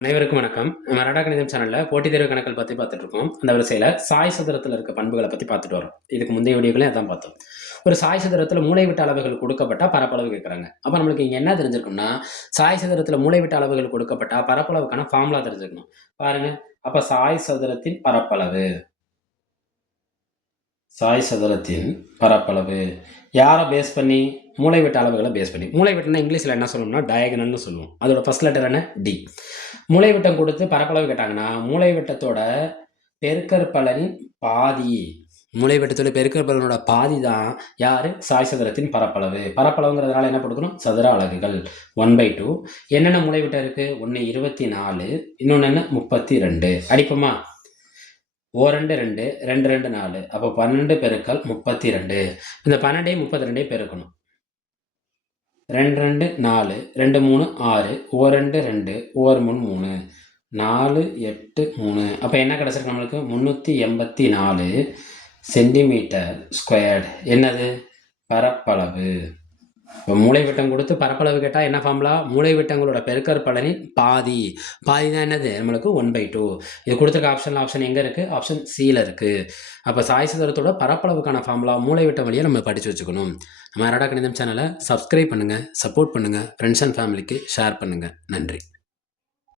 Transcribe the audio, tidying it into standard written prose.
அனைவருக்கும் வணக்கம். மராடா கணிதம் சேனல்ல போட்டித் தேர்வு கணக்குகள் பத்தி பார்த்துட்டு இருக்கோம். அந்த வரிசையில சாய் சதுரத்துல இருக்க பண்புகள பத்தி பார்த்துட்டு வரோம். இதுக்கு முந்தைய வீடியோக்களையும் அதான் பார்த்தோம். ஒரு சாய் சதுரத்துல மூலைவிட்ட அளவுகள் கொடுக்கப்பட்டா பரப்பளவு கேட்கறாங்க. அப்ப நம்மளுக்கு இங்க என்ன தெரிஞ்சிருக்கும்னா, சாய் சதுரத்துல மூலைவிட்ட அளவுகள் கொடுக்கப்பட்டா பரப்பளவுக்கான ஃபார்முலா தெரிஞ்சுக்கணும். பாருங்க. அப்ப சாய் சதுரத்தின் பரப்பளவு சாய் சதுரத்தின் பரப்பளவு யாரை பேஸ் பண்ணி? மூலைவிட்ட அளவுகளை பேஸ் பண்ணி. மூலைவிட்டம்னா இங்கிலீஷ்ல என்ன சொல்லணும்னா டயகனல்னு சொல்லுவோம். அதோட ஃபர்ஸ்ட் லெட்டர் என்ன? டி. மூலைவிட்டம் கொடுத்து பரப்பளவு கேட்டாங்கன்னா, மூலைவிட்டத்தோட பெருக்கற்பலனின் பாதி. மூலைவிட்டத்தோட பெருக்கற்பலனோட பாதி தான் யாரு? சாய் சதுரத்தின் பரப்பளவு. பரப்பளவுங்கிறதுனால என்ன கொடுக்கணும்? சதுர அலகுகள் 1/2. என்னென்ன மூலைவிட்டம் இருக்கு? ஒன்று 24, இன்னொன்று என்ன? 32. அடிப்போமா? 2 2 2 2 4. அப்போ 12 பெருக்கல் 32. இந்த 12 32 பெருக்கணும். 2 2 4 2 3 6 2 2 3 3 4 8 3. அப்போ என்ன கிடைச்சிருக்கு நம்மளுக்கு? 384 சென்டிமீட்டர் ஸ்கொயர்டு. என்னது? பரப்பளவு. இப்போ மூலைவிட்டம் கொடுத்து பரப்பளவு கேட்டால் என்ன ஃபார்முலா? மூலைவிட்டங்களோட பெருக்கற்பலனின் பாதி. பாதி தான் என்னது? நம்மளுக்கு 1/2. இது கொடுத்துருக்க ஆப்ஷன் எங்கே இருக்குது? ஆப்ஷன் சியில் இருக்குது. அப்போ சாய் சதுரத்தோட பரப்பளவுக்கான ஃபார்முலா மூலைவிட்டம் வழியாக நம்ம படித்து வச்சுக்கணும். நம்ம மராடா கணிதம் சேனலை சப்ஸ்கிரைப் பண்ணுங்கள், சப்போர்ட் பண்ணுங்கள், ஃப்ரெண்ட்ஸ் அண்ட் ஃபேமிலிக்கு ஷேர் பண்ணுங்கள். நன்றி.